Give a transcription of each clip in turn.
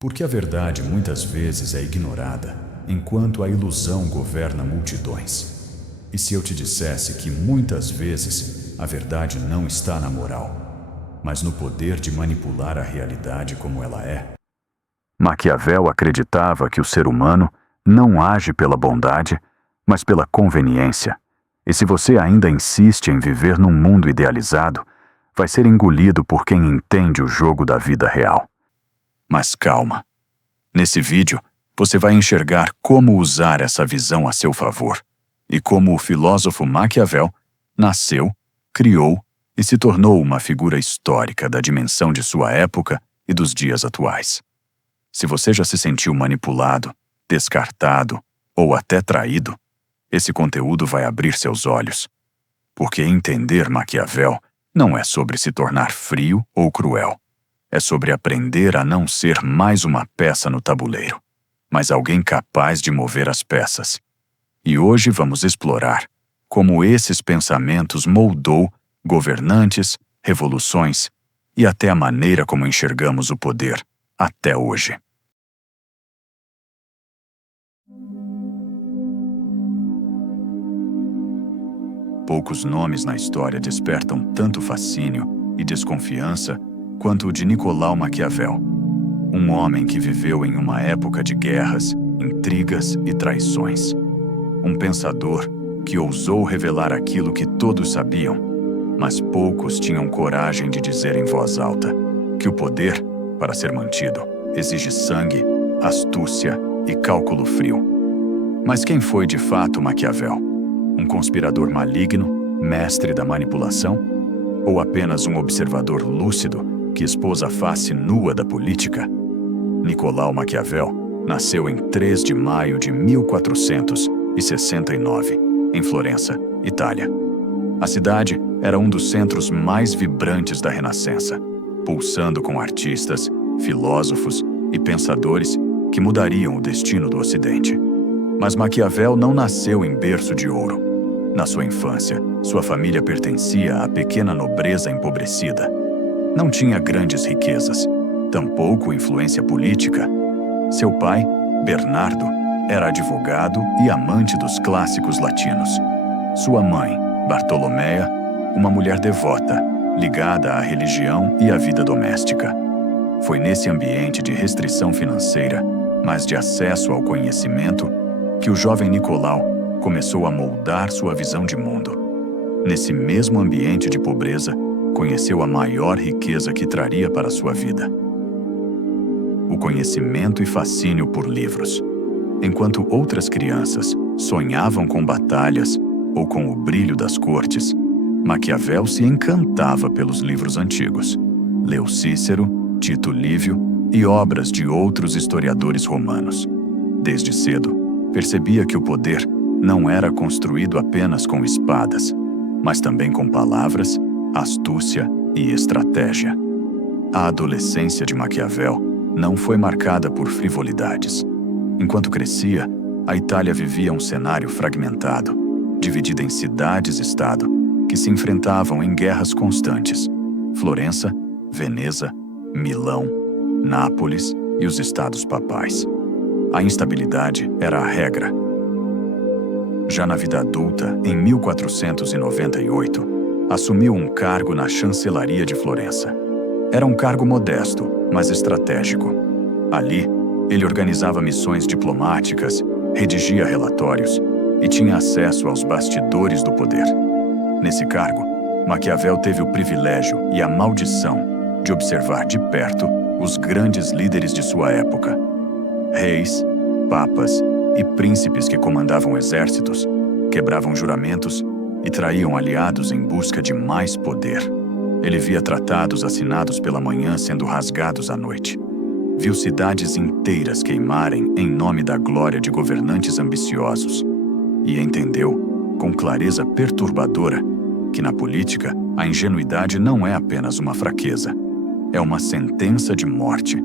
Porque a verdade muitas vezes é ignorada, enquanto a ilusão governa multidões. E se eu te dissesse que muitas vezes a verdade não está na moral, mas no poder de manipular a realidade como ela é? Maquiavel acreditava que o ser humano não age pela bondade, mas pela conveniência. E se você ainda insiste em viver num mundo idealizado, vai ser engolido por quem entende o jogo da vida real. Mas calma. Nesse vídeo, você vai enxergar como usar essa visão a seu favor e como o filósofo Maquiavel nasceu, criou e se tornou uma figura histórica da dimensão de sua época e dos dias atuais. Se você já se sentiu manipulado, descartado ou até traído, esse conteúdo vai abrir seus olhos. Porque entender Maquiavel não é sobre se tornar frio ou cruel. É sobre aprender a não ser mais uma peça no tabuleiro, mas alguém capaz de mover as peças. E hoje vamos explorar como esses pensamentos moldou governantes, revoluções e até a maneira como enxergamos o poder até hoje. Poucos nomes na história despertam tanto fascínio e desconfiança quanto o de Nicolau Maquiavel, um homem que viveu em uma época de guerras, intrigas e traições. Um pensador que ousou revelar aquilo que todos sabiam, mas poucos tinham coragem de dizer em voz alta que o poder, para ser mantido, exige sangue, astúcia e cálculo frio. Mas quem foi de fato Maquiavel? Um conspirador maligno, mestre da manipulação? Ou apenas um observador lúcido que expôs a face nua da política? Nicolau Maquiavel nasceu em 3 de maio de 1469, em Florença, Itália. A cidade era um dos centros mais vibrantes da Renascença, pulsando com artistas, filósofos e pensadores que mudariam o destino do Ocidente. Mas Maquiavel não nasceu em berço de ouro. Na sua infância, sua família pertencia à pequena nobreza empobrecida. Não tinha grandes riquezas, tampouco influência política. Seu pai, Bernardo, era advogado e amante dos clássicos latinos. Sua mãe, Bartoloméia, uma mulher devota, ligada à religião e à vida doméstica. Foi nesse ambiente de restrição financeira, mas de acesso ao conhecimento, que o jovem Nicolau começou a moldar sua visão de mundo. Nesse mesmo ambiente de pobreza, conheceu a maior riqueza que traria para sua vida: o conhecimento e fascínio por livros. Enquanto outras crianças sonhavam com batalhas ou com o brilho das cortes, Maquiavel se encantava pelos livros antigos. Leu Cícero, Tito Livio e obras de outros historiadores romanos. Desde cedo, percebia que o poder não era construído apenas com espadas, mas também com palavras, astúcia e estratégia. A adolescência de Maquiavel não foi marcada por frivolidades. Enquanto crescia, a Itália vivia um cenário fragmentado, dividida em cidades-estado, que se enfrentavam em guerras constantes: Florença, Veneza, Milão, Nápoles e os estados papais. A instabilidade era a regra. Já na vida adulta, em 1498, assumiu um cargo na chancelaria de Florença. Era um cargo modesto, mas estratégico. Ali, ele organizava missões diplomáticas, redigia relatórios e tinha acesso aos bastidores do poder. Nesse cargo, Maquiavel teve o privilégio e a maldição de observar de perto os grandes líderes de sua época: reis, papas e príncipes que comandavam exércitos, quebravam juramentos e traíam aliados em busca de mais poder. Ele via tratados assinados pela manhã sendo rasgados à noite. Viu cidades inteiras queimarem em nome da glória de governantes ambiciosos. E entendeu, com clareza perturbadora, que na política a ingenuidade não é apenas uma fraqueza, é uma sentença de morte.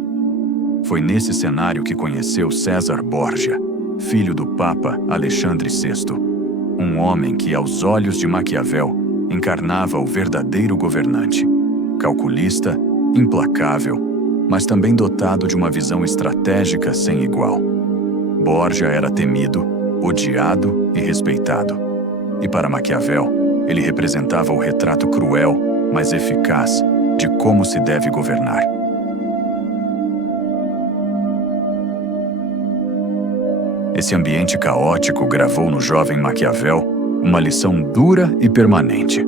Foi nesse cenário que conheceu César Borgia, filho do Papa Alexandre VI, um homem que, aos olhos de Maquiavel, encarnava o verdadeiro governante: calculista, implacável, mas também dotado de uma visão estratégica sem igual. Borgia era temido, odiado e respeitado. E para Maquiavel, ele representava o retrato cruel, mas eficaz, de como se deve governar. Esse ambiente caótico gravou no jovem Maquiavel uma lição dura e permanente.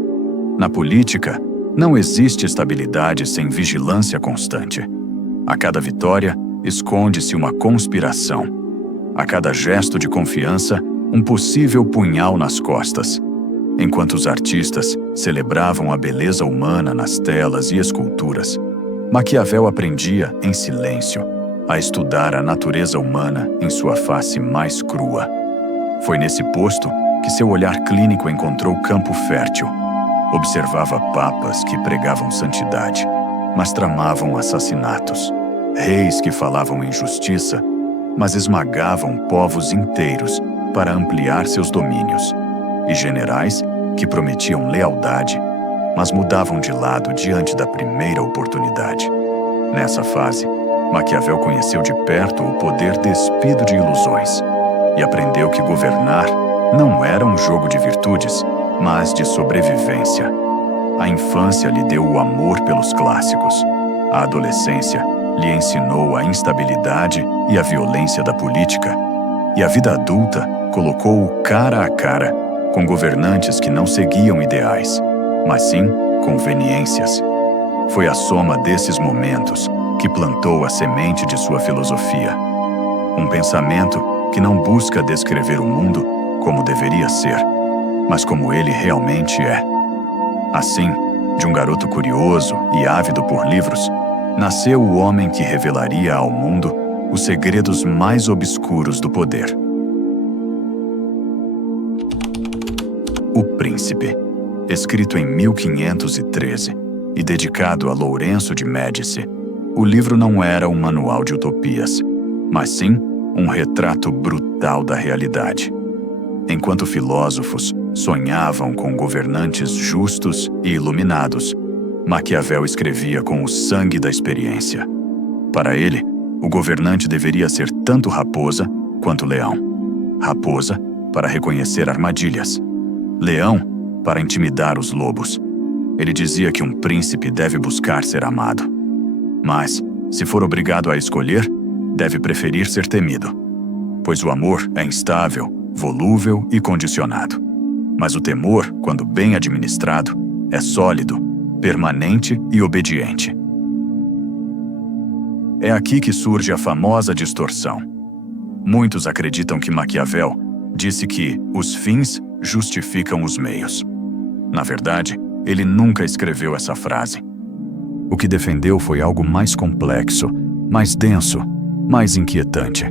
Na política, não existe estabilidade sem vigilância constante. A cada vitória, esconde-se uma conspiração. A cada gesto de confiança, um possível punhal nas costas. Enquanto os artistas celebravam a beleza humana nas telas e esculturas, Maquiavel aprendia, em silêncio, a estudar a natureza humana em sua face mais crua. Foi nesse posto que seu olhar clínico encontrou campo fértil. Observava papas que pregavam santidade, mas tramavam assassinatos. Reis que falavam em justiça, mas esmagavam povos inteiros para ampliar seus domínios. E generais que prometiam lealdade, mas mudavam de lado diante da primeira oportunidade. Nessa fase, Maquiavel conheceu de perto o poder despido de ilusões e aprendeu que governar não era um jogo de virtudes, mas de sobrevivência. A infância lhe deu o amor pelos clássicos. A adolescência lhe ensinou a instabilidade e a violência da política. E a vida adulta colocou-o cara a cara com governantes que não seguiam ideais, mas sim conveniências. Foi a soma desses momentos que plantou a semente de sua filosofia. Um pensamento que não busca descrever o mundo como deveria ser, mas como ele realmente é. Assim, de um garoto curioso e ávido por livros, nasceu o homem que revelaria ao mundo os segredos mais obscuros do poder. O Príncipe, escrito em 1513 e dedicado a Lourenço de Médici, o livro não era um manual de utopias, mas sim um retrato brutal da realidade. Enquanto filósofos sonhavam com governantes justos e iluminados, Maquiavel escrevia com o sangue da experiência. Para ele, o governante deveria ser tanto raposa quanto leão. Raposa para reconhecer armadilhas. Leão para intimidar os lobos. Ele dizia que um príncipe deve buscar ser amado. Mas, se for obrigado a escolher, deve preferir ser temido. Pois o amor é instável, volúvel e condicionado. Mas o temor, quando bem administrado, é sólido, permanente e obediente. É aqui que surge a famosa distorção. Muitos acreditam que Maquiavel disse que os fins justificam os meios. Na verdade, ele nunca escreveu essa frase. O que defendeu foi algo mais complexo, mais denso, mais inquietante,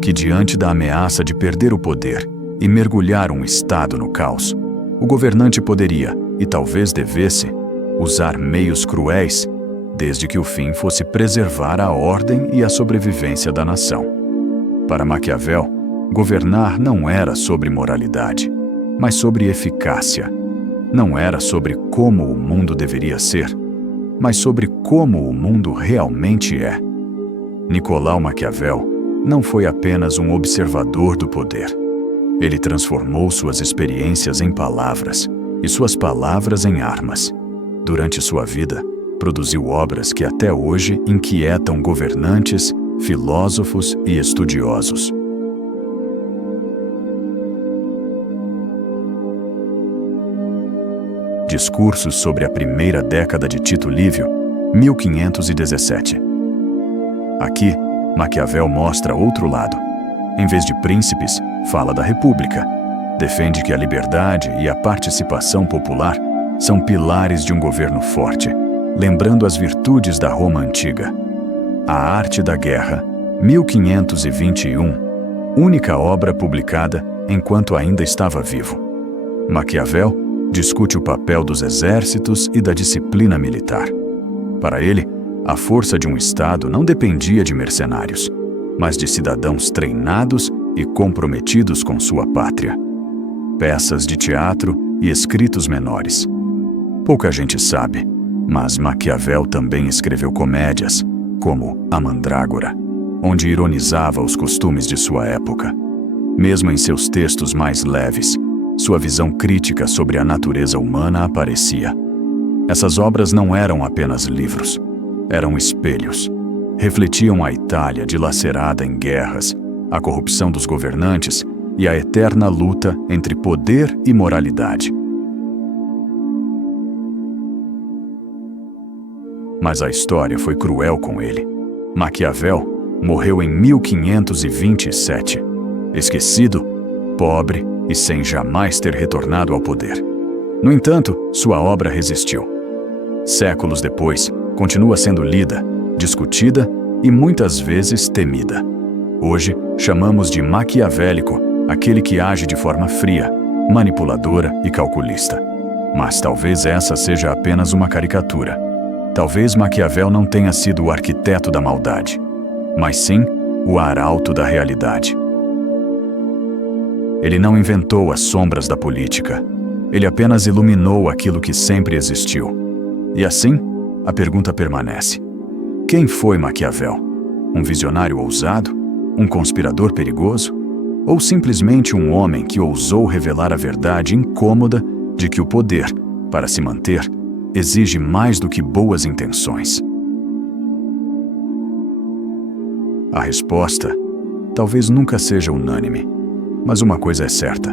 que diante da ameaça de perder o poder e mergulhar um Estado no caos, o governante poderia, e talvez devesse, usar meios cruéis, desde que o fim fosse preservar a ordem e a sobrevivência da nação. Para Maquiavel, governar não era sobre moralidade, mas sobre eficácia. Não era sobre como o mundo deveria ser, mas sobre como o mundo realmente é. Nicolau Maquiavel não foi apenas um observador do poder. Ele transformou suas experiências em palavras e suas palavras em armas. Durante sua vida, produziu obras que até hoje inquietam governantes, filósofos e estudiosos. Discursos sobre a primeira década de Tito Livio, 1517. Aqui, Maquiavel mostra outro lado. Em vez de príncipes, fala da república. Defende que a liberdade e a participação popular são pilares de um governo forte, lembrando as virtudes da Roma antiga. A Arte da Guerra, 1521, única obra publicada enquanto ainda estava vivo. Maquiavel discute o papel dos exércitos e da disciplina militar. Para ele, a força de um Estado não dependia de mercenários, mas de cidadãos treinados e comprometidos com sua pátria. Peças de teatro e escritos menores. Pouca gente sabe, mas Maquiavel também escreveu comédias, como A Mandrágora, onde ironizava os costumes de sua época. Mesmo em seus textos mais leves, sua visão crítica sobre a natureza humana aparecia. Essas obras não eram apenas livros, eram espelhos. Refletiam a Itália dilacerada em guerras, a corrupção dos governantes e a eterna luta entre poder e moralidade. Mas a história foi cruel com ele. Maquiavel morreu em 1527, esquecido, pobre e sem jamais ter retornado ao poder. No entanto, sua obra resistiu. Séculos depois, continua sendo lida, discutida e muitas vezes temida. Hoje, chamamos de maquiavélico aquele que age de forma fria, manipuladora e calculista. Mas talvez essa seja apenas uma caricatura. Talvez Maquiavel não tenha sido o arquiteto da maldade, mas sim o arauto da realidade. Ele não inventou as sombras da política. Ele apenas iluminou aquilo que sempre existiu. E assim, a pergunta permanece: quem foi Maquiavel? Um visionário ousado? Um conspirador perigoso? Ou simplesmente um homem que ousou revelar a verdade incômoda de que o poder, para se manter, exige mais do que boas intenções? A resposta talvez nunca seja unânime, mas uma coisa é certa: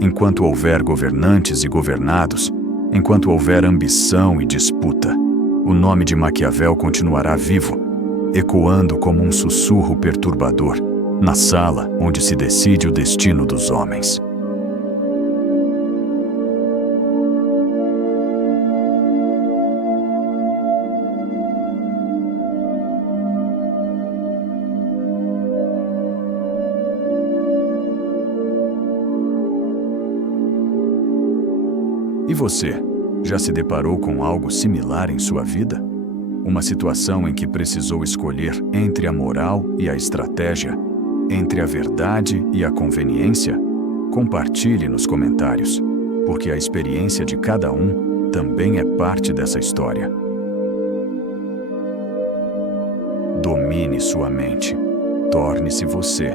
enquanto houver governantes e governados, enquanto houver ambição e disputa, o nome de Maquiavel continuará vivo, ecoando como um sussurro perturbador na sala onde se decide o destino dos homens. E você, já se deparou com algo similar em sua vida? Uma situação em que precisou escolher entre a moral e a estratégia, entre a verdade e a conveniência? Compartilhe nos comentários, porque a experiência de cada um também é parte dessa história. Domine sua mente. Torne-se você